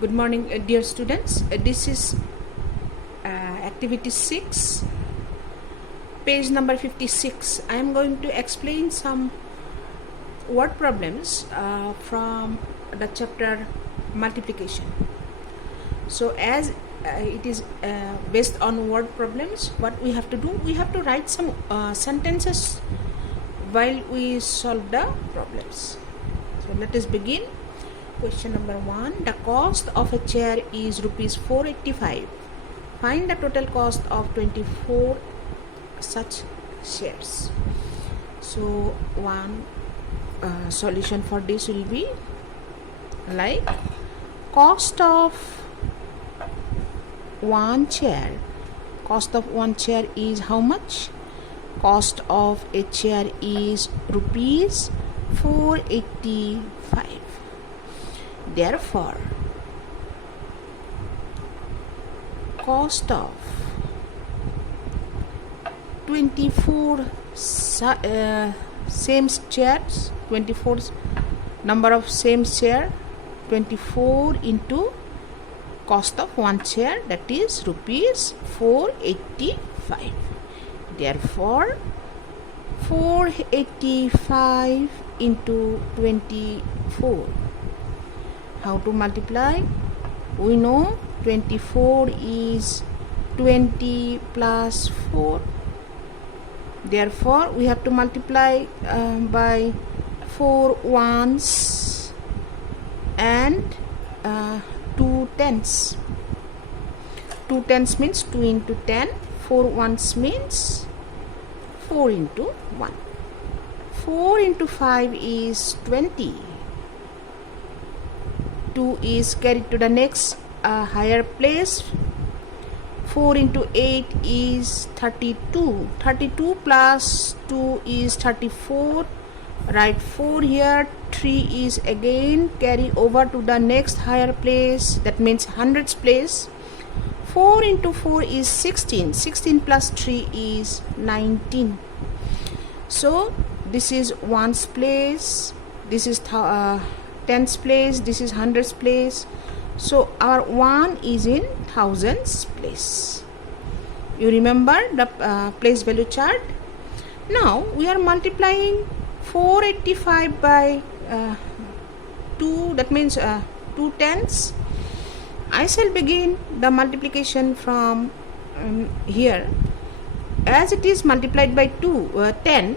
Good morning, dear students. This is activity 6, page number 56. I am going to explain some word problems from the chapter multiplication. So as it is based on word problems, what we have to do, we have to write some sentences while we solve the problems. So let us begin. Question number 1. The cost of a chair is rupees 485. Find the total cost of 24 such chairs. So one solution for this will be like cost of one chair. Cost of one chair is how much? Cost of a chair is rupees 485. Therefore, cost of 24 same chairs, 24 number of same chair, 24 into cost of one chair, that is rupees 485. Therefore, 485 into 24. How to multiply? We know 24 is 20 plus 4. Therefore, we have to multiply by 4 ones and 2 tens. 2 tens means 2 into 10. 4 ones means 4 into 1. 4 into 5 is 20. 2 is carried to the next higher place. 4 into 8 is 32. 32 plus 2 is 34. Write 4 here. 3 is again carry over to the next higher place, that means hundreds place. 4 into 4 is 16. 16 plus 3 is 19. So this is ones place, this is tens place, this is hundreds place. So our 1 is in thousands place. You remember the place value chart? Now we are multiplying 485 by 2, that means 2 tens. I shall begin the multiplication from here. As it is multiplied by 10,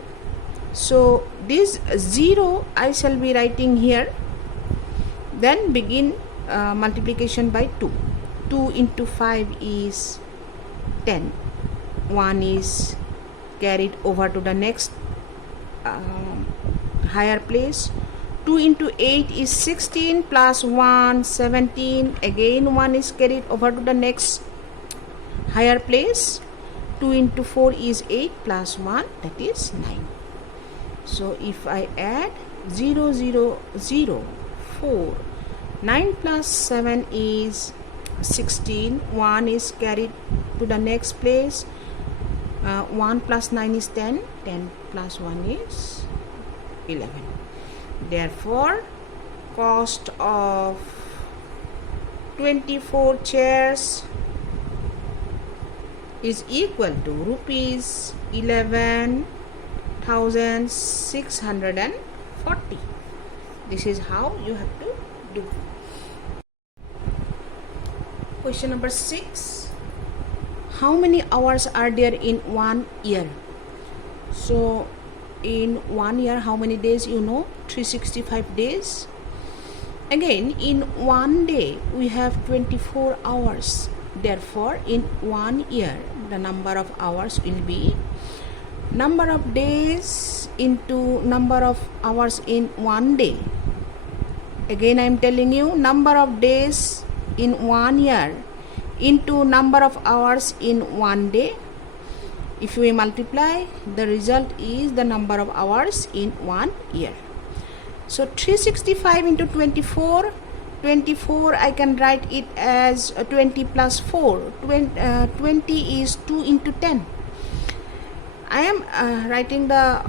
so this 0 I shall be writing here. Then begin multiplication by 2. 2 into 5 is 10. 1 is carried over to the next higher place. 2 into 8 is 16 plus 1, 17. Again 1 is carried over to the next higher place. 2 into 4 is 8 plus 1, that is 9. So if I add 0, 0, 0, 4, 9 plus 7 is 16. 1 is carried to the next place. 1 plus 9 is 10. 10 plus 1 is 11. Therefore, cost of 24 chairs is equal to rupees 11,640. This is how you have to do. Question number 6. How many hours are there in 1 year? So in 1 year, how many days? You know, 365 days. Again, in 1 day we have 24 hours. Therefore, in 1 year the number of hours will be number of days into number of hours in 1 day. Again I am telling you, number of days in 1 year into number of hours in 1 day. If we multiply, the result is the number of hours in 1 year. So 365 into 24. 24 I can write it as 20 plus 4. 20 is 2 into 10. I am writing the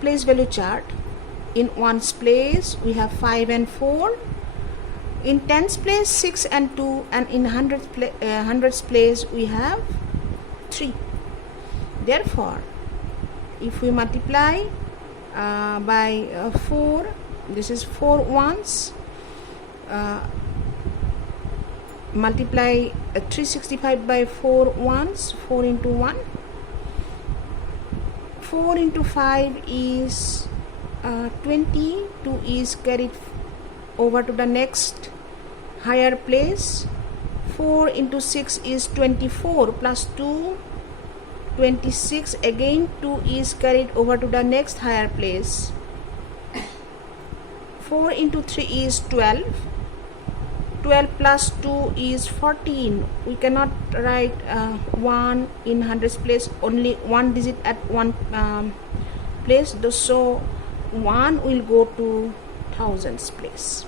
place value chart. In ones place we have 5 and 4. In tens place 6 and 2, and in hundreds place we have 3. Therefore, if we multiply by 4, this is 4 ones, multiply 365 by 4 ones, 4 into 1, 4 into 5 is 20, 2 is carried over to the next higher place, 4 into 6 is 24 plus 2, 26, again 2 is carried over to the next higher place, 4 into 3 is 12, 12 plus 2 is 14. We cannot write 1 in hundreds place, only one digit at one place, so 1 will go to thousands place.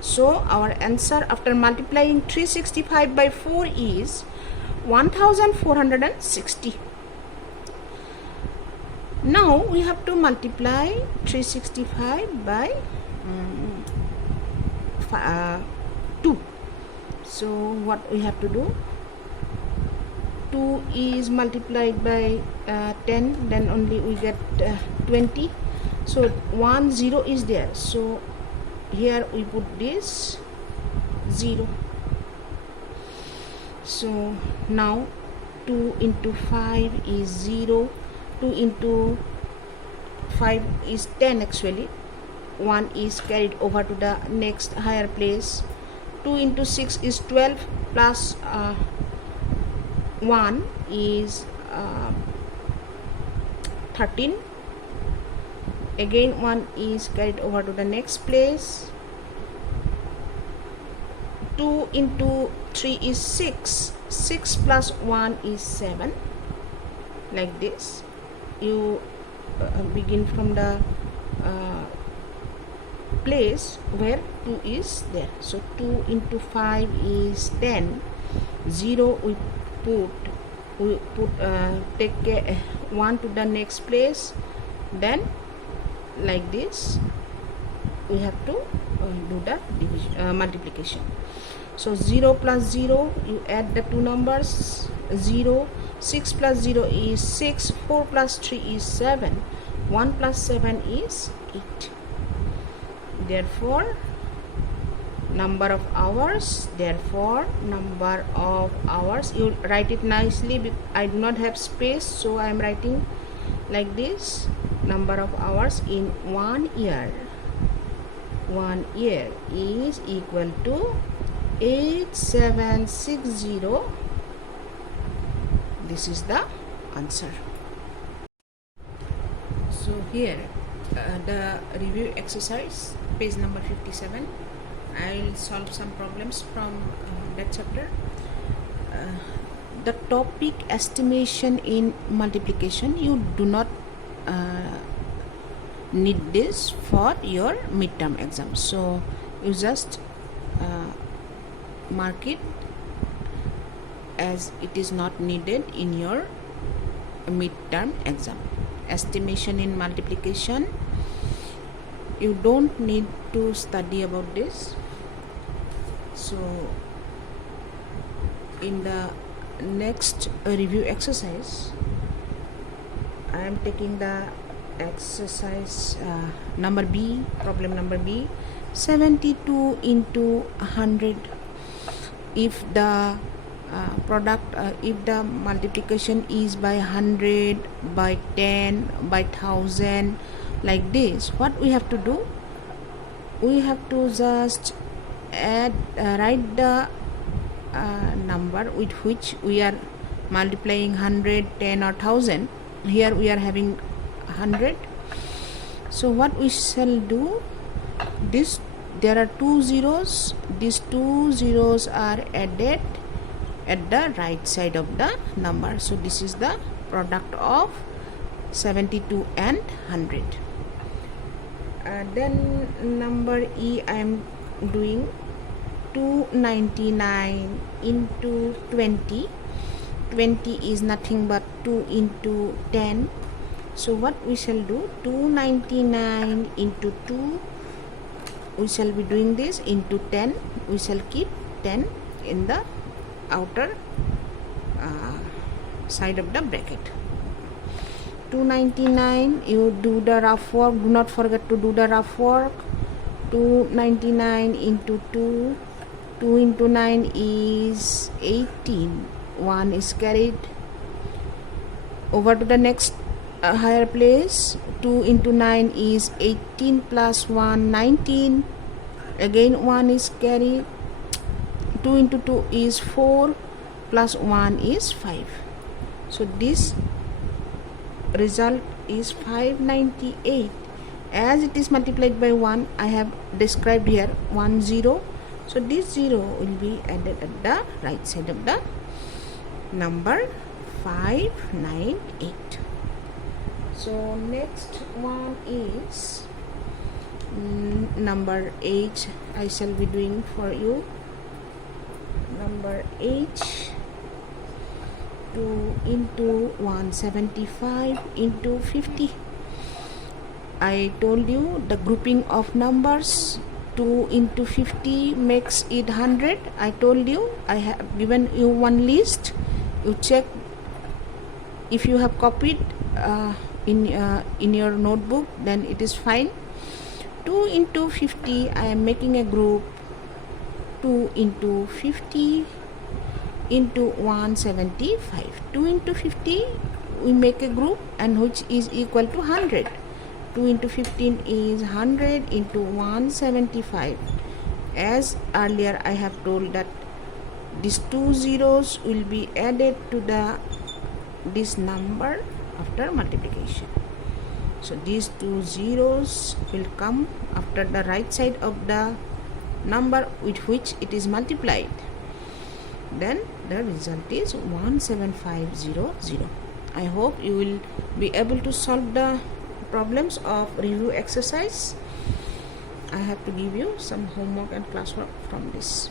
So our answer after multiplying 365 by 4 is 1460. Now we have to multiply 365 by 2. So what we have to do, 2 is multiplied by 10, then only we get 20. So 1 0 is there, so here we put this 0. So now 2 into 5 is 0, 2 into 5 is 10 actually, 1 is carried over to the next higher place, 2 into 6 is 12 plus 1 is 13, again 1 is carried over to the next place, 2 into 3 is 6, 6 plus 1 is 7, like this. You begin from the place where 2 is there. So 2 into 5 is 10, 0 we take 1 to the next place, then like this we have to do the division, multiplication. So 0 plus 0, you add the two numbers, 0, 6 plus 0 is 6, 4 plus 3 is 7, 1 plus 7 is 8. Therefore number of hours, you write it nicely. I do not have space, so I am writing like this. Number of hours in 1 year, 1 year is equal to 8760. This is the answer. So here the review exercise, page number 57. I'll solve some problems from that chapter. The topic estimation in multiplication, you do not need this for your midterm exam, so you just mark it as it is not needed in your midterm exam. Estimation in multiplication, you don't need to study about this. So in the next review exercise, I am taking the exercise number B, problem number B, 72 into 100. If the if the multiplication is by 100, by 10, by 1000, like this, what we have to do, we have to just add write the number with which we are multiplying 100, 10 or 1000. Here we are having 100. So what we shall do, this, there are two zeros, these two zeros are added at the right side of the number. So this is the product of 72 and 100. Then number E, I am doing 299 into 20. 20 is nothing but 2 into 10. So what we shall do, 299 into 2, we shall be doing this into 10. We shall keep 10 in the outer side of the bracket. 299, you do the rough work. Do not forget to do the rough work. 299 into 2. 2 into 9 is 18. 1 is carried over to the next higher place. 2 into 9 is 18 plus 1, 19. Again 1 is carried. 2 into 2 is 4 plus 1 is 5. So this result is 598. As it is multiplied by 1, I have described here 1 0. So this 0 will be added at the right side of the number 598. So next one is number H. I shall be doing for you. Number H. 2 into 175 into 50. I told you the grouping of numbers. 2 into 50 makes it 100. I told you, I have given you one list. You check if you have copied in your notebook, then it is fine. 2 into 50, I am making a group. 2 into 50 into 175. 2 into 50 we make a group, and which is equal to 100. 2 into 15 is 100 into 175. As earlier I have told that these two zeros will be added to this number after multiplication. So these two zeros will come after the right side of the number with which it is multiplied. Then the result is 17500. I hope you will be able to solve the problems of review exercise. I have to give you some homework and classwork from this.